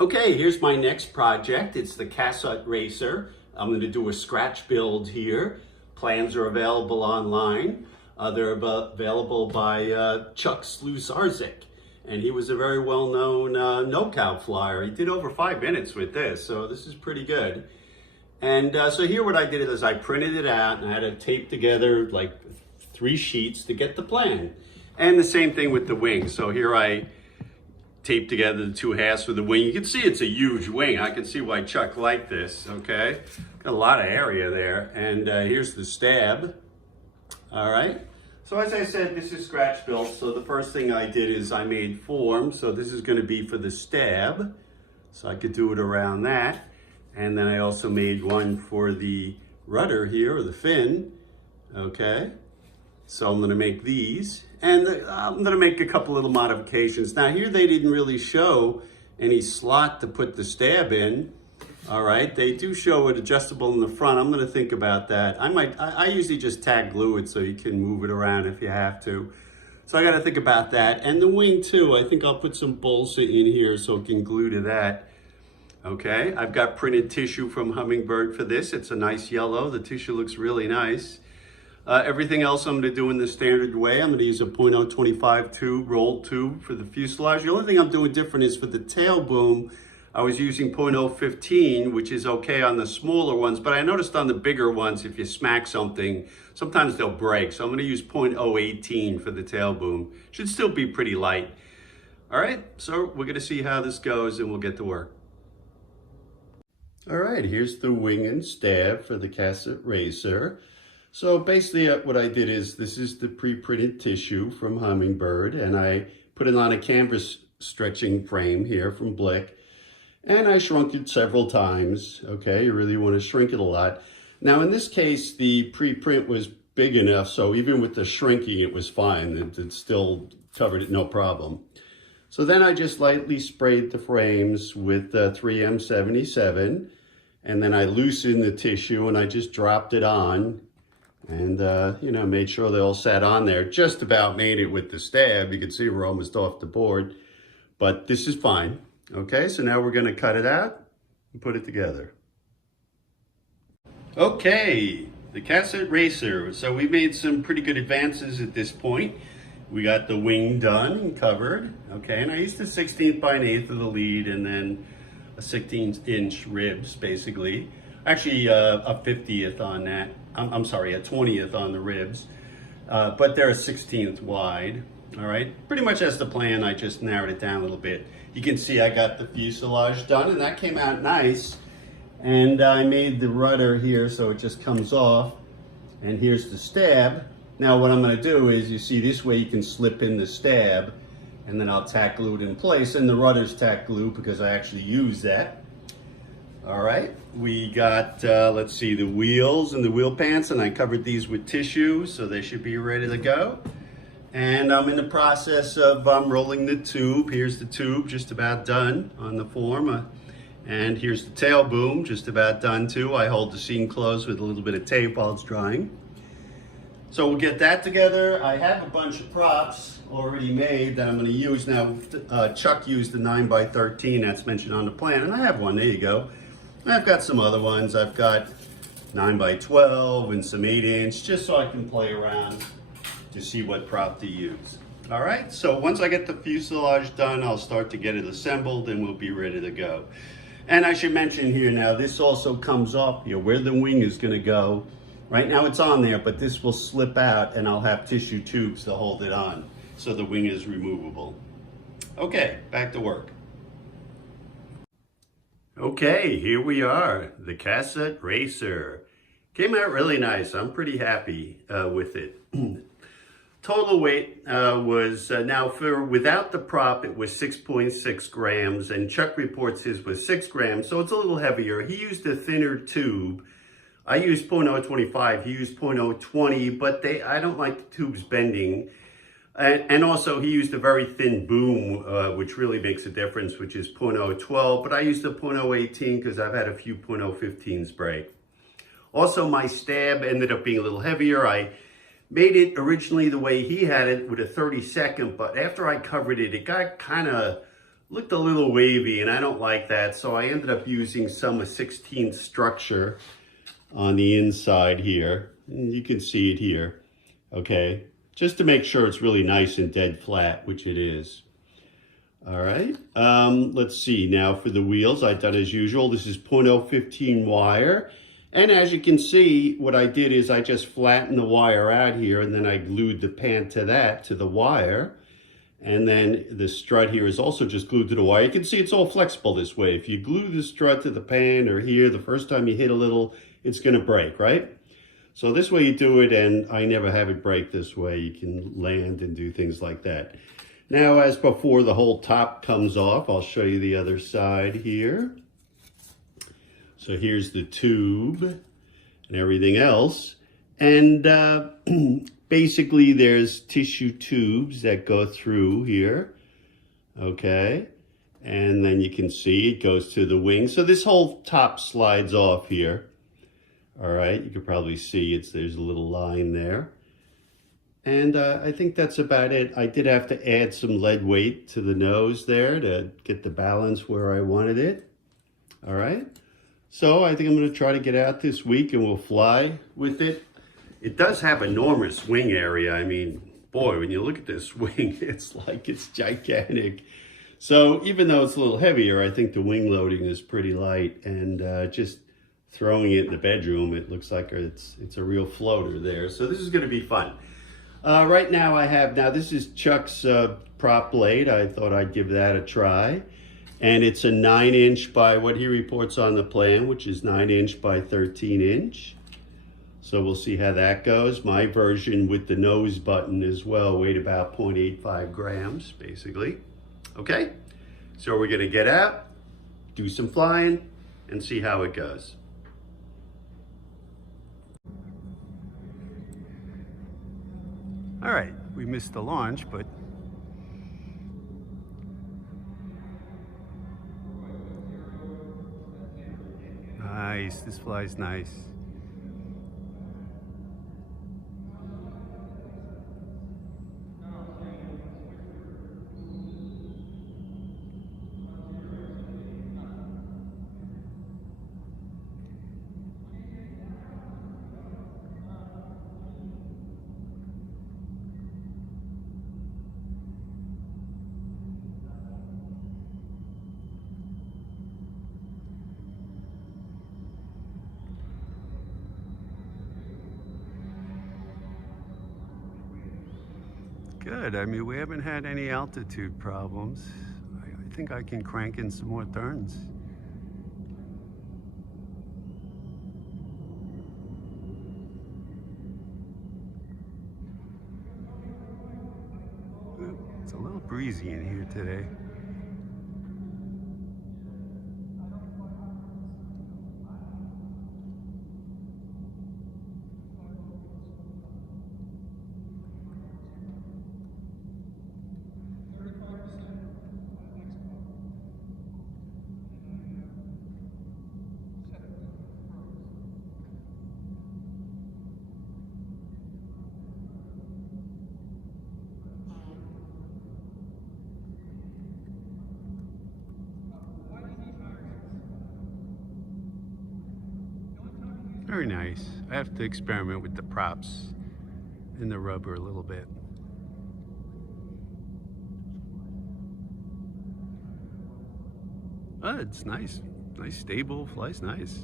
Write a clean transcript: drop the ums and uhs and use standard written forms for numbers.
Okay, here's my next project. It's the Cassutt Racer. I'm going to do a scratch build here. Plans are available online. They're available by Chuck Slusarczyk. And he was a very well-known no-cow flyer. He did over 5 minutes with this, so this is pretty good. And so here what I did is I printed it out and I had to tape together like 3 sheets to get the plan. And the same thing with the wing. So here I taped together the 2 halves for the wing. You can see it's a huge wing. I can see why Chuck liked this, okay? Got a lot of area there. And here's the stab, all right? So as I said, this is scratch built. So the first thing I did is I made form. So this is gonna be for the stab. So I could do it around that. And then I also made one for the rudder here, or the fin, okay? So I'm gonna make these. And I'm gonna make a couple little modifications. Now here they didn't really show any slot to put the stab in, all right? They do show it adjustable in the front. I'm gonna think about that. I usually just tag glue it so you can move it around if you have to. So I gotta think about that. And the wing too, I think I'll put some balsa in here so it can glue to that. Okay, I've got printed tissue from Hummingbird for this. It's a nice yellow. The tissue looks really nice. Everything else I'm going to do in the standard way. I'm going to use a .025 tube, rolled tube for the fuselage. The only thing I'm doing different is for the tail boom, I was using .015, which is okay on the smaller ones, but I noticed on the bigger ones, if you smack something, sometimes they'll break. So I'm going to use .018 for the tail boom. Should still be pretty light. All right, so we're going to see how this goes and we'll get to work. All right, here's the wing and stab for the Cassutt Racer. So basically what I did is, this is the pre-printed tissue from Hummingbird, and I put it on a canvas stretching frame here from Blick, and I shrunk it several times. Okay, you really want to shrink it a lot. Now in this case, the pre-print was big enough, so even with the shrinking, it was fine. It still covered it, no problem. So then I just lightly sprayed the frames with 3M77, and then I loosened the tissue and I just dropped it on and, you know, made sure they all sat on there. Just about made it with the stab. You can see we're almost off the board, but this is fine. Okay, so now we're gonna cut it out and put it together. Okay, the Cassutt Racer. So we made some pretty good advances at this point. We got the wing done and covered, okay, and I used a 16th by an 1/8 of the lead and then a 16-inch ribs, basically. Actually, a 50th on that. I'm sorry, a 20th on the ribs, but they're a 16th wide, all right? Pretty much as the plan, I just narrowed it down a little bit. You can see I got the fuselage done, and that came out nice. And I made the rudder here so it just comes off, and here's the stab. Now what I'm going to do is, you see this way you can slip in the stab and then I'll tack glue it in place, and the rudder's tack glue because I actually use that. All right, we got, let's see, the wheels and the wheel pants, and I covered these with tissue so they should be ready to go. And I'm in the process of rolling the tube. Here's the tube, just about done on the form. And here's the tail boom, just about done too. I hold the seam closed with a little bit of tape while it's drying. So we'll get that together. I have a bunch of props already made that I'm going to use now. Chuck used the 9x13 that's mentioned on the plan, and I have one. There you go. And I've got some other ones. I've got 9x12 and some 8-inch, just so I can play around to see what prop to use. All right, so once I get the fuselage done, I'll start to get it assembled and we'll be ready to go. And I should mention here now, this also comes off here where the wing is going to go. Right now it's on there, but this will slip out and I'll have tissue tubes to hold it on, so the wing is removable. Okay, back to work. Okay, here we are, the Cassutt Racer. Came out really nice. I'm pretty happy with it. Total weight was, now for without the prop, it was 6.6 grams, and Chuck reports his was 6 grams, so it's a little heavier. He used a thinner tube. I used .025, he used .020, but I don't like the tubes bending. And also he used a very thin boom, which really makes a difference, which is .012, but I used a .018 because I've had a few .015s break. Also my stab ended up being a little heavier. I made it originally the way he had it with a 32nd, but after I covered it, it got kind of looked a little wavy, and I don't like that, so I ended up using some 16 structure on the inside here. And you can see it here, okay? Just to make sure it's really nice and dead flat, which it is. All right, let's see. Now for the wheels, I've done as usual. This is .015 wire. And as you can see, what I did is I just flattened the wire out here, and then I glued the pan to that, to the wire. And then the strut here is also just glued to the wire. You can see it's all flexible this way. If you glue the strut to the pan or here, the first time you hit a little, it's gonna break, right? So this way you do it, and I never have it break this way. You can land and do things like that. Now, as before, the whole top comes off. I'll show you the other side here. So here's the tube and everything else. And basically there's tissue tubes that go through here, okay? And then you can see it goes to the wing. So this whole top slides off here. All right, you can probably see there's a little line there. And I think that's about it. I did have to add some lead weight to the nose there to get the balance where I wanted it. All right, so I think I'm gonna try to get out this week and we'll fly with it. It does have enormous wing area. I mean, boy, when you look at this wing, it's like it's gigantic. So even though it's a little heavier, I think the wing loading is pretty light, and just throwing it in the bedroom, it looks like it's a real floater there. So this is gonna be fun. Right now this is Chuck's prop blade. I thought I'd give that a try. And it's a 9-inch by what he reports on the plan, which is 9-inch by 13-inch. So we'll see how that goes. My version with the nose button as well weighed about 0.85 grams, basically. Okay, so we're gonna get out, do some flying, and see how it goes. All right, we missed the launch, but nice, this flies nice. Good. I mean, we haven't had any altitude problems. I think I can crank in some more turns. It's a little breezy in here today. Very nice. I have to experiment with the props and the rubber a little bit. Oh, it's nice. Nice, stable, flies nice.